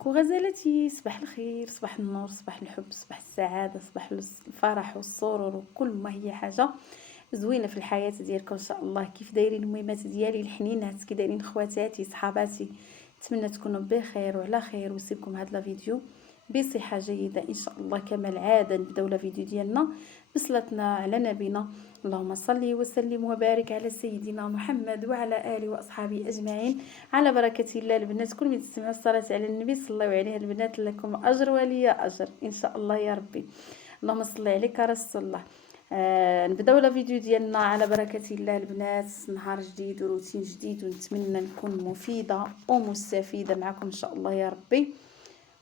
كوكو غزالتي، صباح الخير، صباح النور، صباح الحب، صباح السعادة، صباح الفرح والسرور وكل ما هي حاجة زوينة في الحياة ديالكم ان شاء الله. كيف دايرين المهمات ديالي الحنينات؟ كي دايرين خواتاتي صحاباتي؟ نتمنى تكونوا بخير وعلى خير، ويسيبكم هذا الفيديو بصحة جيدة ان شاء الله. كما العادة نبداو الفيديو ديالنا بصلتنا على نبينا، اللهم صل وسلم وبارك على سيدنا محمد وعلى اله واصحابه اجمعين على بركه الله. البنات كل من تسمعوا الصلاه على النبي صلوا عليه البنات، لكم اجر ولي اجر ان شاء الله يا ربي. اللهم صل عليك يا رسول الله. نبداو الفيديو ديالنا على بركه الله البنات. نهار جديد وروتين جديد، ونتمنى نكون مفيده ومستفيده معكم ان شاء الله يا ربي.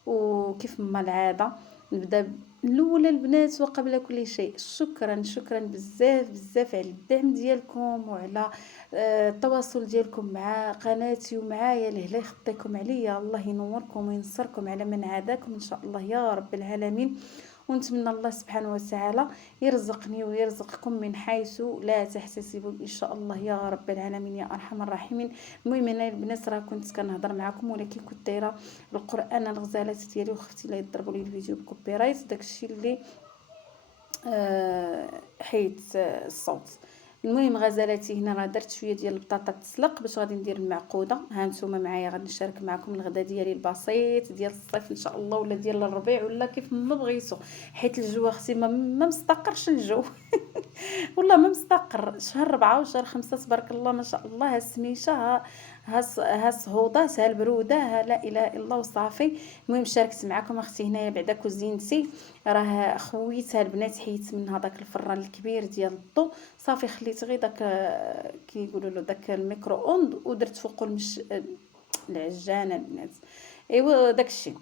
وكيف ما العاده نبدا الاولى البنات وقبل كل شيء شكرا بزاف بزاف على الدعم ديالكم وعلى التواصل ديالكم مع قناتي ومعايا. لهلا يخطيكم عليا، الله ينوركم وينصركم على من عاداكم ان شاء الله يا رب العالمين. ونتمنى الله سبحانه وتعالى يرزقني ويرزقكم من حيث لا تحتسبوا ان شاء الله يا رب العالمين يا ارحم الراحمين. المهم انا البنات راه كنت كنهضر معكم، ولكن كنت دايره القران الغزالات ديالي وخفتي لا يضربوا لي الفيديو بكوبي رايت، داكشي اللي حيت الصوت. المهم غزالاتي، هنا راه درت شويه ديال البطاطا تسلق باش غادي ندير المعقوده. ها نتوما معايا غادي نشارك معكم الغدا ديالي البسيط ديال الصيف ان شاء الله، ولا ديال الربيع، ولا كيف ما بغيتو، حيت الجو اختي ما مستقرش الجو والله ما مستقر. شهر 4 وشهر 5 تبارك الله ما شاء الله، ها السميشه، ها الصهوضات، ها البروده، ها لا اله الا الله وصافي. المهم شاركت معكم اختي هنايا بعدا كوزينتي، راه خويتها البنات حيت منها داك الفران الكبير ديال الضو، صافي خليت غير داك كيقولوا له داك الميكرو اوند، ودرت فوقو العجانه البنات. ايوا داكشي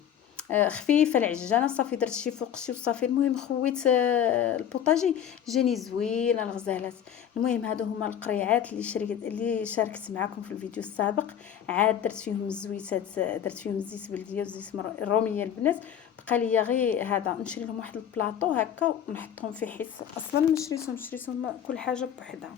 خفيفه العجانه، صافي درت شي فوق شي وصافي. المهم خويت البوطاجي جاني زوين الغزالات. المهم هادو هما القريعات اللي شاركت معكم في الفيديو السابق. عاد درت فيهم الزويتات، درت فيهم زيت بلديه وزيت الروميه البنات. بقى لي غير هذا نشري لهم واحد البلاطو هكا ونحطهم فيه، حيت اصلا ما شريتهم كل حاجه بوحدها.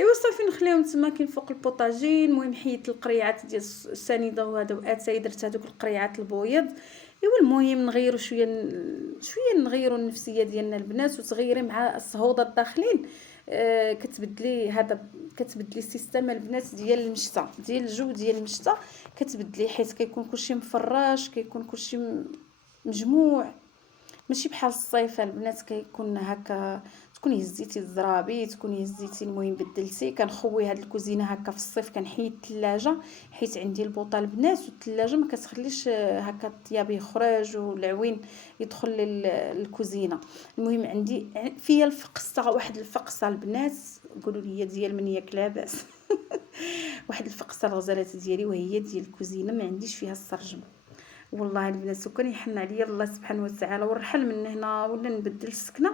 ايوا صافي نخليهم تما كاين فوق البوطاجي. المهم حيدت القريعات ديال السنيده وهذا واتاي، درت هذوك القريعات البويض. ايوا المهم نغيروا شويه نغيروا النفسيه ديالنا البنات، وتغيري مع الصهوضه الداخلين. كتبدلي هذا، كتبدلي السيستم البنات ديال المشتى، ديال الجو ديال المشتى كتبدلي، حيت كيكون كلشي مفراش، كيكون كلشي مجموع، ماشي بحال الصيف البنات كيكون هكا. تكوني هزيتي الزرابي، تكوني هزيتي، المهم بدلتي. كنخوي هاد الكوزينه هكا في الصيف، كنحيد الثلاجه حيت عندي البوطه البنات، والثلاجه ما كتخليش هكا الطياب يخرج والعوين يدخل للكوزينه. المهم عندي فيها الفقصه، واحد الفقصه البنات قولوا لي ديال من ياك لاباس واحد الفقصه الغزالات ديالي، وهي ديال الكوزينه ما عنديش فيها السرجم. والله البنات وكان يحن عليا الله سبحانه وتعالى ونرحل من هنا ولا نبدل السكنه،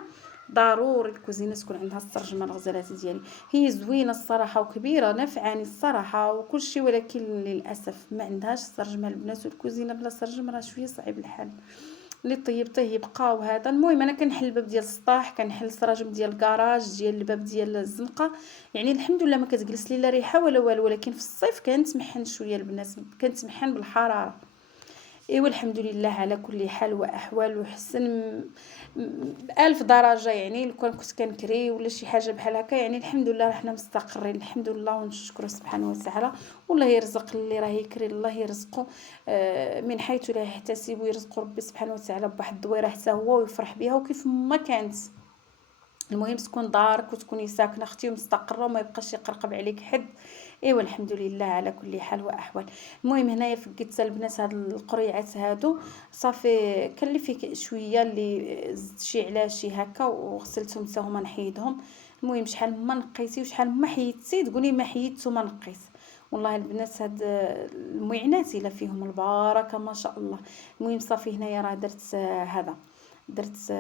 ضروري الكوزينه تكون عندها السرجمه الغزالات ديالي. هي زوينه الصراحه وكبيره نافعاني الصراحه وكل شيء، ولكن للاسف ما عندهاش السرجمه البنات. والكوزينه بلا سرجمه راه شويه صعيب الحال، اللي طيبته يبقى. وهذا المهم انا كنحل الباب ديال السطاح، كنحل السراجم ديال الكراج، ديال الباب ديال الزنقه. يعني الحمد لله ما كتجلس لي لا ريحه ولا والو. ولكن في الصيف كانت محن شويه البنات، كانت محن بالحراره. ايوا الحمد لله على كل حال واحوال، وحسن بألف درجه. يعني لو كنت كنكري ولا شي حاجه بحال هكا، يعني الحمد لله حنا مستقرين الحمد لله، ونشكر سبحانه وتعالى. والله يرزق اللي راه يكري، الله يرزقه من حيث لا يحتسب، ويرزق ربي سبحانه وتعالى بواحد الدويره حتى هو ويفرح بها وكيف ما كانت. المهم تكون دارك وتكوني ساكنه اختي ومستقره وما يبقاش يقرقب عليك حد. ايوا الحمد لله على كل حال واحوال. المهم هنايا فكيت البنات هاد القريعات هادو، صافي كان لي فيه شويه اللي زدت شي على شي هكا وغسلتهم حتى هما نحيدهم. المهم شحال ما نقيتي وشحال ما حيدتي تقولي ما حيدت وما نقيت. والله البنات هاد المعينات الا فيهم البركه ما شاء الله. المهم صافي هنايا راه درت هذا، درت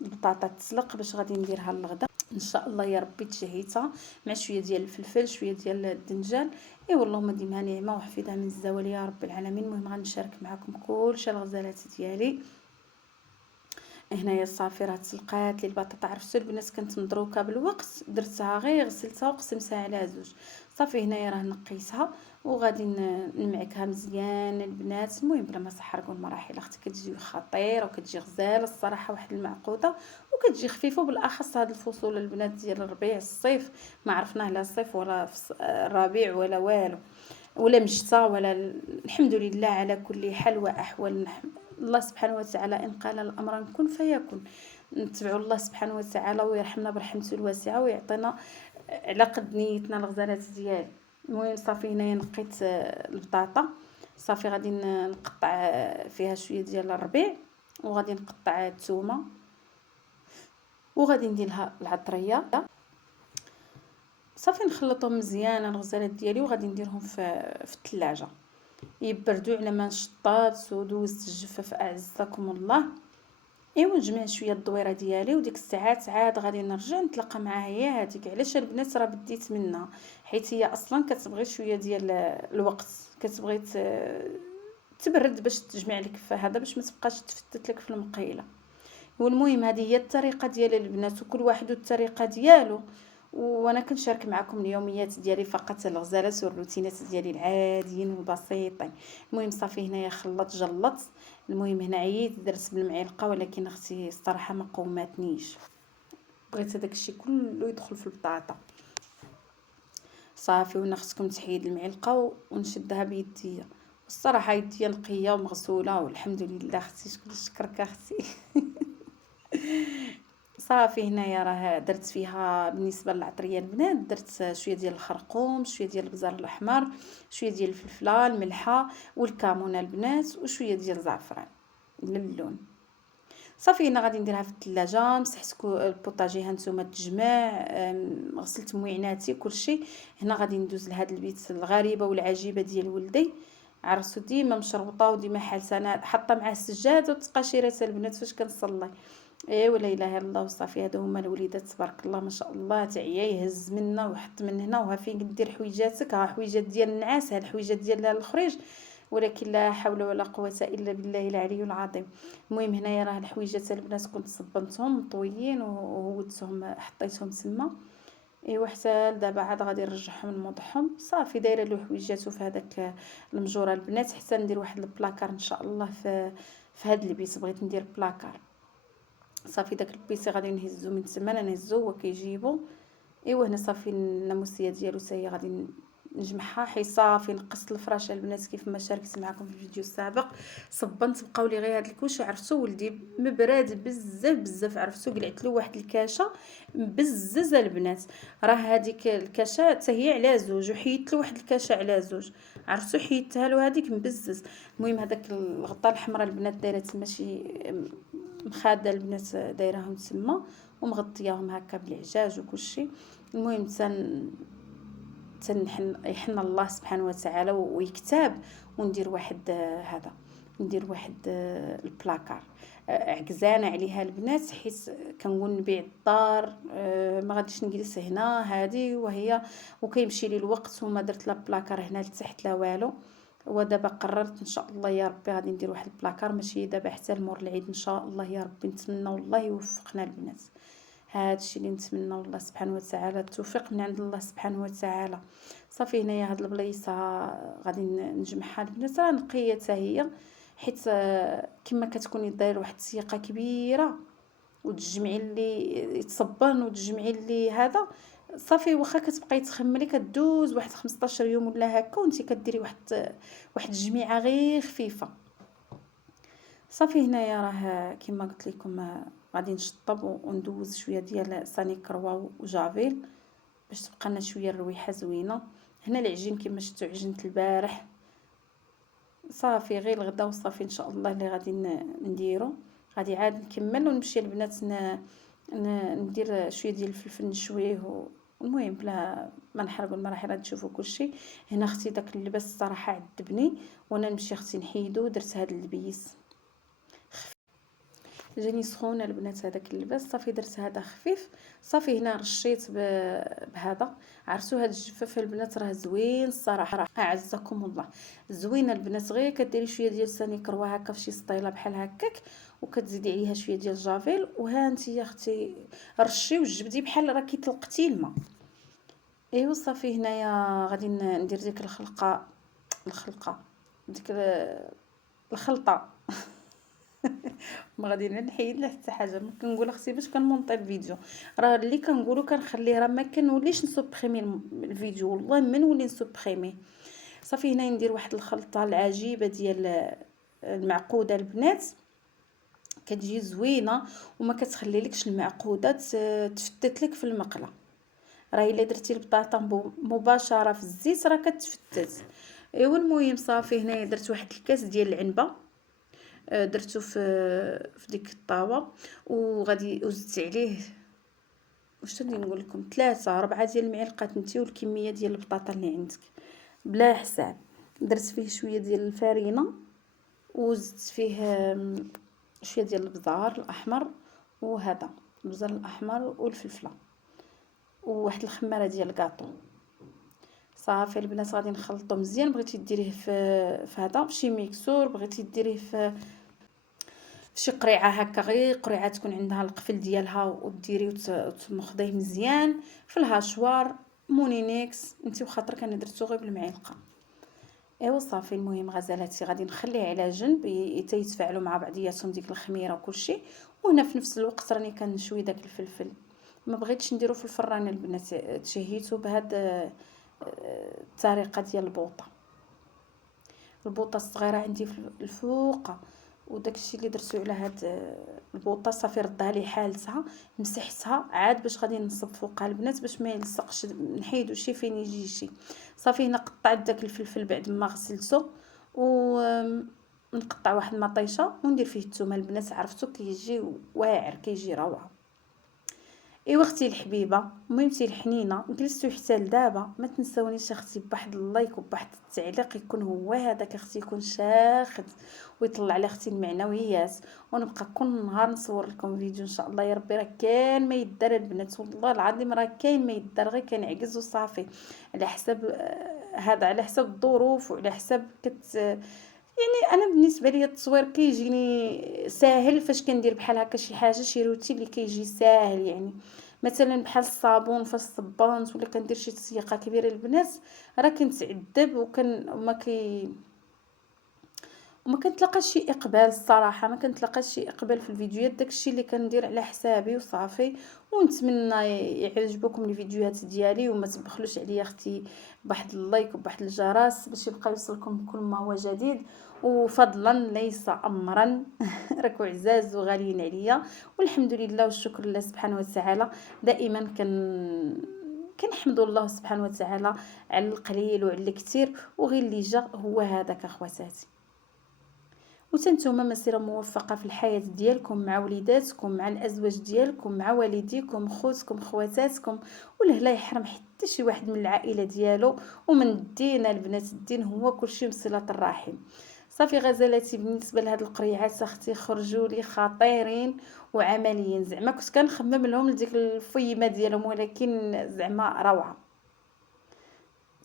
البطاطا تسلق باش غادي نديرها للغدا ان شاء الله يا ربي. تشهيتها مع شويه ديال الفلفل، شويه ديال الدنجال. اي والله ما ديمها نعمه وحفظها من الزوال يا رب العالمين. المهم غنشارك معكم كلشي الغزالات ديالي. هنايا صافي راه تسلقات لي البطاطا، عرفتوا البنات كانت مدروكه بالوقت، درتها غير غسلتها وقسمتها على زوج. صافي هنايا راه نقيتها وغادي نمعكها مزيان البنات. المهم بلا ما نحرقوا المراحل، اختي كتجي خطيره وكتجي غزاله الصراحه، واحد المعقوده وكتجي خفيفه. وبالاخص هاد الفصول البنات ديال الربيع الصيف، ما عرفناه لا صيف ولا الربيع ولا والو ولا مشتا ولا الحمد لله على كل حال واحوال. الله سبحانه وتعالى ان قال الامر كن فيكون، نتبعوا الله سبحانه وتعالى ويرحمنا برحمته الواسعه ويعطينا على قد نيتنا الغزالات ديالي. المهم صافي هنايا نقيت البطاطا، صافي غادي نقطع فيها شويه ديال الربيع، وغادي نقطع الثومه، وغادي ندير لها العطريه. صافي نخلطهم مزيان الغزالات ديالي، وغادي نديرهم في الثلاجه يبردوا على ما نشطات ودوزت الجفاف اعزكم الله. ايوا نجمع شويه الدويره ديالي، وديك الساعات عاد غادي نرجع نتلاقى معها هي هذيك. علاش البنات راه بديت منها، حيت هي اصلا كتبغي شويه ديال الوقت، كتبغي تبرد باش تجمع لك هذا، باش ما تبقاش تفتت لك في المقيله. والمهم هذه هي الطريقه ديال البنات، وكل واحد والطريقه ديالو، وانا كنشارك معكم اليوميات ديالي فقط، الغزالات والروتينات ديالي العاديين والبسيطين. المهم صافي هنايا خلط جلط. المهم هنا عييت درت بالمعلقه، ولكن اختي الصراحه ما قوماتنيش، بغيت هذاك الشيء كله يدخل في البطاطا. صافي وانا خصكم تحيد المعلقه ونشدها بيديا، الصراحه يديا نقيه ومغسوله والحمد لله. اختي شكون شكرك اختي. صافي هنايا راه درت فيها بالنسبه للعطريه البنات، درت شويه ديال الخرقوم، شويه ديال البزار الاحمر، شويه ديال الفلفله الملحه والكمون البنات، وشويه ديال الزعفران للون. صافي هنا غادي نديرها في الثلاجه. مسحت البوطاجي هانتوما تجمع، غسلت مويناتي كلشي. هنا غادي ندوز لهاد البيت الغريبه والعجيبه ديال ولدي، عرسو ديما مشربطه وديما حالته، انا حاطه معاه السجاد والتقاشيرات البنات فاش كنصلي. ولا اله الا الله. وصافي هادو هما الوليدات تبارك الله ما شاء الله، تعيا يهز منا ويحط من هنا، وها فين دير حويجاتك، ها حويجات ديال النعاس، ها الحويجات ديال الخريج، ولكن لا حول ولا قوه الا بالله العلي العظيم. المهم هنايا راه الحويجات البنات كنت صبنتهم مطويين وهودتهم حطيتهم تما. ايوا حتى دابا عاد غادي نرجعهم لموضعهم. صافي دايره له حويجاتو في هذاك المجوره البنات، حتى ندير واحد البلاكار ان شاء الله في هذا البيت، بغيت ندير بلاكار. صافي داك البيسي غادي نهزو من تما، نهزو هو كيجيبو. ايوا هنا صافي الناموسيه ديالو حتى هي غادي نجمعها. حي صافي نقصت الفراشه البنات كيف ما شاركت معكم في الفيديو السابق. صبنت بقاو لي غير هاد الكوش، عرفتو ولدي مبراد بزاف بزاف، عرفتو قلعت له واحد الكاشه بزز البنات. راه هذيك الكاشه حتى هي على زوج، وحيدت له واحد الكاشه على زوج، عرفتو حيدتها له هذيك مبزز. المهم هذاك الغطاء الحمراء البنات دايره تما شي مخاده البنات دايرهم تما ومغطياهم هكا بالعجاج وكلشي. المهم يحن الله سبحانه وتعالى ويكتاب وندير واحد هذا، ندير واحد البلاكار عكزانه عليها البنات، حيت كنقول نبيع الدار، ما غاديش نجلس هنا هذه وهي وكيمشي لي الوقت وما درت لا بلاكار هنا لتحت لا والو. ودابا قررت ان شاء الله يا ربي غادي ندير واحد البلاكار، ماشي دابا حتى المور العيد ان شاء الله يا ربي. نتمنى والله يوفقنا البنات، هذا الشيء اللي نتمنى والله سبحانه وتعالى، التوفيق من عند الله سبحانه وتعالى. صافي هنايا هاد البليصه غادي نجمعها البنات، راه نقيه حتى هي، حيت كما كتكوني داير واحد السيقه كبيره وتجمعي اللي يتصبن وتجمعي اللي هذا، صافي واخا كتبقاي تخملي كدوز واحد 15 يوم ولا هكا وانت كديري واحد الجميعه غير خفيفه. صافي هنايا راه كما قلت لكم غادي نشطب وندوز شويه ديال ساني كروا وجافيل باش تبقى لنا شويه الرويحه زوينه. هنا العجين كما شفتوا عجنت البارح. صافي غير الغدا وصافي ان شاء الله اللي غادي نديرو. غادي عاد نكمل ونمشي البنات ندير شويه ديال الفلفل نشويه المهم بلا ما نحرقوا المراحل غادي تشوفوا كلشي. هنا اختي داك اللباس الصراحه عذبني، وانا نمشي اختي نحيدو، درت هذا اللبيس جاني سخونه البنات هذاك اللباس. صافي درت هذا خفيف. صافي هنا رشيت بهذا، عرفتو هذا الجفاف البنات راه زوين الصراحه، اعزكم الله زوينه البنات. غير كديري شويه ديال ساني كروا هكا في شي سطيله بحال هكاك، وكتزيدي عليها شويه ديال جافيل، وها انت يا اختي رشي وجبدي بحال راكي طلقتي الماء. ايوا صافي هنايا غادي ندير ديك الخلقه الخلقه ديك الخلطه. ما غادي نحيد لا حتى حاجه، ما كنقول اختي باش كنمونطي الفيديو، راه اللي كنقولو كنخليه، راه ما كنوليش نسوبريمي الفيديو، والله ما نولي نسوبريمي. صافي هنا ندير واحد الخلطه العجيبه ديال المعقوده البنات، كتجي زوينه وما كتخلي لكش المعقوده تفتت لك في المقله. راه الا درتي البطاطا مباشره في الزيت راه كتفتت. ايوا المهم صافي هنايا درت واحد الكاس ديال العنبه، درتو في ديك الطاوه، وغادي وزدت عليه واش غادي نقول لكم 3 4 ديال المعالق نتي والكميه ديال البطاطا اللي عندك بلا حساب. درت فيه شويه ديال الفرينه، وزدت فيه شويه ديال البزار الاحمر، وهذا البزار الاحمر والفلفله، وواحد الخماره ديال الكاطو. صافي البنات غادي نخلطو مزيان. بغيتي ديريه في هذا بشي ميكسور، بغيتي ديريه في شي قريعه هكا، غير قريعه تكون عندها القفل ديالها، وديريه وتمخضيه مزيان في الهاشوار مونينيكس انت وخاطرك انا درتو غير بالمعلقه. ايوا صافي المهم غزالاتي غادي نخليه على جنب يتفاعلوا مع بعضياتهم ديك الخميره وكلشي. وهنا في نفس الوقت راني كنشوي داك الفلفل، ما بغيتش نديرو في الفران البنات، تشهيتو بهاد الطريقه ديال البوطه الصغيره عندي في الفوق، وداكشي اللي درتو على هاد البوطه صافي ردها لي حالتها، مسحتها عاد باش غادي نصب فوقها البنات باش ما يلصقش، نحيدو شي فين يجي شي. صافي هنا قطعت داك الفلفل بعد ما غسلته، ونقطع واحد المطيشه وندير فيه الثومه البنات، عرفتو كيجي واعر كيجي روعه. ايوا اختي الحبيبه، مهمتي الحنينه، جلستو حتى لدابا ما تنساونيش اختي بواحد اللايك وبواحد التعليق، يكون هو هذاك اختي يكون شاخد ويطلع لي اختي المعنويات، ونبقى كل نهار نصور لكم فيديو ان شاء الله. يا ربي راه كان ما يدار البنات، والله العظيم راه كاين ما يدار، غير كنعجز وصافي على حساب هذا، على حساب الظروف وعلى حساب يعني انا بالنسبه لي التصوير كيجيني ساهل فاش كندير بحال هكا شي حاجه، شي روتين اللي كيجي ساهل، يعني مثلا بحال الصابون فاش صبانت ولا كندير شي تسييقه كبيره البنات راه كنتعذب وما كنتلقاش شي اقبال الصراحه، ما كنتلقاش شي اقبال في الفيديوهات، داكشي اللي كندير على حسابي وصافي. ونتمنى يعجبكم الفيديوهات ديالي، وما تبخلوش عليا اختي بواحد اللايك وبواحد الجرس باش يبقى يوصلكم كل ما هو جديد، وفضلا ليس امرا. راكو عزاز وغاليين عليا، والحمد لله والشكر لله سبحانه وتعالى. دائما كنحمد الله سبحانه وتعالى على القليل وعلى الكثير، وغير اللي جا هو هذاك اخواتاتي. وتنتوما مسيره موفقه في الحياه ديالكم مع وليداتكم، مع الازواج ديالكم، مع والديكم، خوتكم، خواتاتكم، ولا لا يحرم حتى شي واحد من العائله ديالو. ومن الدين البنات، الدين هو كلشي، صله الرحم. صافي غزالاتي بالنسبه لهاد القريعات اختي خرجوا لي خطيرين وعمليين، زعما كنت كنخمم لهم لديك الفيمه ديالهم، ولكن زعما روعه.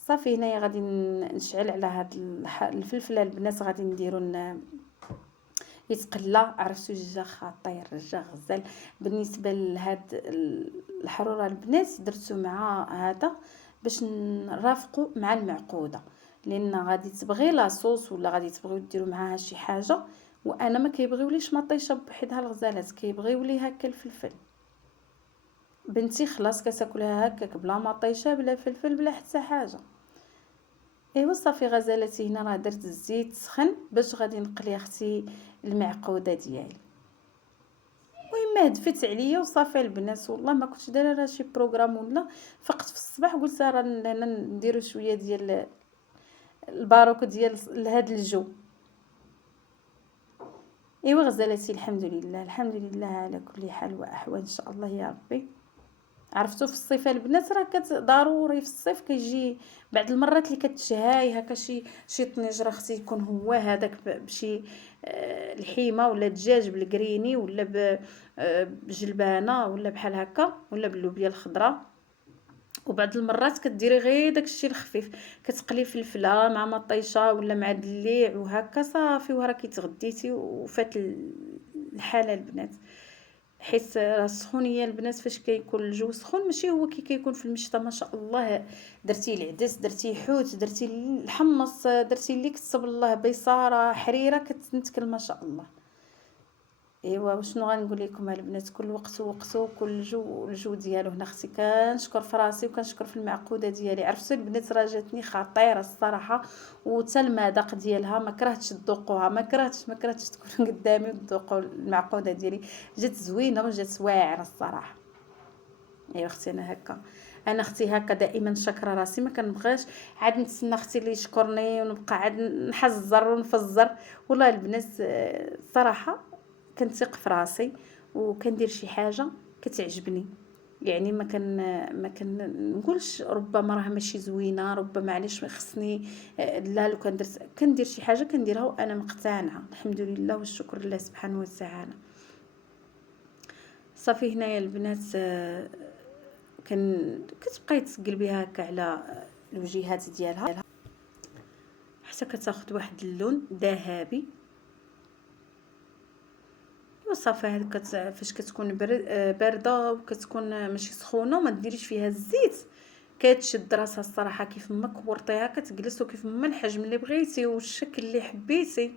صافي هنايا غادي نشعل على هاد الفلفله البنات، غادي نديرو يتقلى، عرفتو جا خطير جا غزال. بالنسبه لهاد الحروره البنات درتو مع هذا باش نرافقوا مع المعقوده، لان غادي تبغي لاصوص ولا غادي تبغيو ديروا معاها شي حاجه، وانا ما كيبغيوليش مطيشه بوحدها الغزالات، كيبغيو لي هكا الفلفل. بنتي خلاص كتاكلها هكاك بلا مطيشه بلا فلفل بلا حتى حاجه. ايوا صافي غزالتي هنا راه درت الزيت سخن باش غادي نقلي اختي المعقوده ديالي. المهم هدفت عليا وصافي البنات، والله ما كنتش دايره راه شي بروغرام ولا، فقت في الصباح قلت راه انا نديرو شويه ديال الباروك ديال هذا الجو. ايوا غزالتي الحمد لله الحمد لله على كل حال واحوال ان شاء الله يا ربي. عرفتوا في الصيف البنات راه ضروري في الصيف كيجي بعض المرات اللي كتشهاي هكا شي طنجره اختي يكون هو هذاك بشي الحيمه ولا دجاج بالكريني ولا بجلبانه ولا بحال هكا ولا باللوبيا الخضراء. وبعض المرات كديري غير داكشي الخفيف، كتقلي فلفله مع مطيشه ولا مع دليع وهكا صافي وراكي تغديتي وفات الحاله البنات. حيت راه السخونيه البنات فاش كيكون الجو سخون ماشي هو كي كيكون في المشطه ما شاء الله، درتي العدس، درتي حوت، درتي الحمص، درتي اللي كتب الله، بيصاره، حريره، كتنتكل ما شاء الله. ايوا وشنو غنقول لكم البنات، كل وقت ووقته، كل جو الجو ديالو. هنا اختي كنشكر في راسي وكنشكر في المعقوده ديالي، عرفتوا البنات راه جاتني خطيره الصراحه، وتا المذاق ديالها ما كرهتش تذوقوها، ما كرهتش تكون قدامي وتذوقوا المعقوده ديالي، جات زوينه وجات واعره الصراحه. ايوا اختي انا اختي هكا دائما شاكره راسي، ما كنبغيش عاد نتسنى اختي اللي يشكرني ونبقى عاد نحزر ونفزر. والله البنات صراحه كنثق في راسي وكندير شي حاجه كتعجبني، يعني ما كان نقولش ربما راها ماشي زوينه، ربما علاش خصني لا، لو كان درت كندير شي حاجه كنديرها وانا مقتنعه، الحمد لله والشكر لله سبحانه وتعالى. صافي هنايا البنات كتبقاي تقلبي هكا على الوجيهات ديالها حتى كتاخذ واحد اللون ذهبي. وصافي هذيك فاش كتكون بارده وكتكون ماشي سخونه وما ديريش فيها الزيت، كتشد راسها الصراحه كيف ما كورطيها كتجلس، وكيف ما الحجم اللي بغيتي والشكل اللي حبيتي.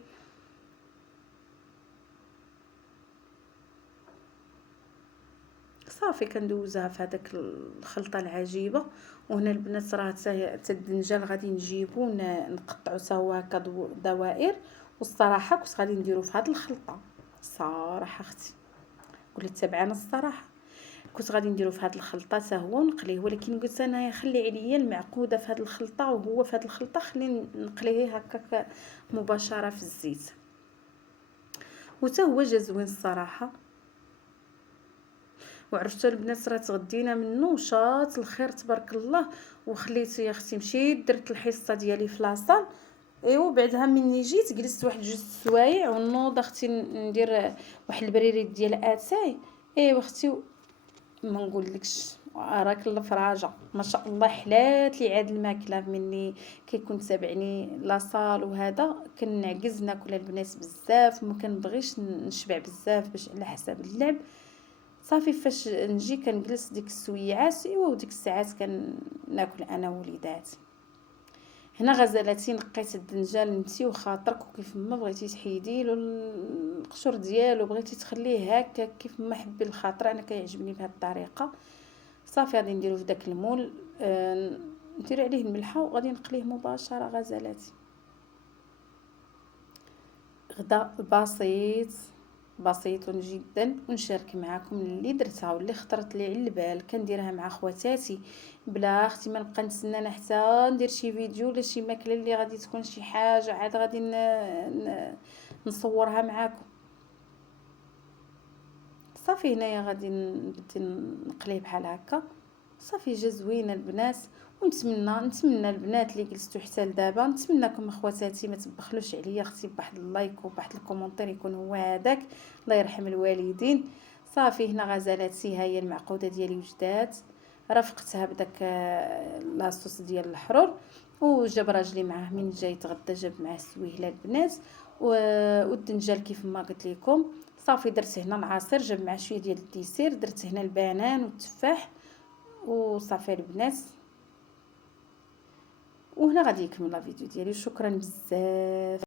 صافي كندوزها في هذاك الخلطه العجيبه. وهنا البنات راه حتى الدنجال غادي نجيبو نقطعو حتى هو هكا دوائر، والصراحه كنت غادي نديرو في هذه الخلطه صراحه اختي، قولي تابعانا الصراحه، كنت غادي نديرو في هذه الخلطه حتى هو ونقليه، ولكن قلت انا خلي عليا المعقوده في هذه الخلطه، وهو في هذه الخلطه خلي نقليه هكاك مباشره في الزيت، وتا هو جا زوين الصراحه. وعرفتوا البنات راه تغدينا منه وشاط الخير تبارك الله. وخليت يا اختي مشيت درت الحصه ديالي في لاصال. ايوا بعدها مني جيت جلست واحد جوج سوايع ونوض اختي ندير واحد البريريت ديال اتاي. ايوا اختي ما نقولكش راك الفراجه ما شاء الله حلات لي عاد الماكله مني كيكون تابعني لاصال، وهذا كنعجز ناكل البنات بزاف وما كنبغيش نشبع بزاف باش على حساب اللعب. صافي فاش نجي كنجلس ديك السويعات ايوا وديك الساعات كناكل انا ووليداتي. هنا غزالتي نقيت الدنجال نتي وخاطرك، وكيف ما بغيتي تحيدي له القشور ديالو بغيتي تخليه هكا كيف ما حبي الخاطر، انا كيعجبني بهذه الطريقه. صافي غادي نديرو في داك المول ندير عليه الملحه وغادي نقليه مباشره غزالاتي. غدا بسيط بسيط جدا، ونشارك معكم اللي درتها واللي خطرت لي على البال كنديرها مع خواتاتي بلا اختي ما نبقى نتسنى حتى ندير شي فيديو ولا شي ماكله اللي غادي تكون شي حاجه عاد غادي نصورها معكم. صافي هنايا غادي نبدي نقليه بحال هكا. صافي جا زوين البنات، نتمنى البنات اللي جلستوا حتى لدابا، نتمنىكم اخواتاتي ما تبخلوش عليا اختي بواحد اللايك وبواحد الكومونتير يكون هو هذاك، الله يرحم الوالدين. صافي هنا غزالاتي ها هي المعقوده ديالي وجدات، رافقتها بداك لاصوص ديال الحرور، وجاب راجلي معاه من جاي يتغدى جاب معاه السويهله البنات والدنجال كيف ما قلت لكم. صافي درت هنا العصير جاب مع شويه ديال الديسير، درت هنا البنان والتفاح وصافي البنات. وهنا غادي يكمل الفيديو ديالي، شكرا بزاف.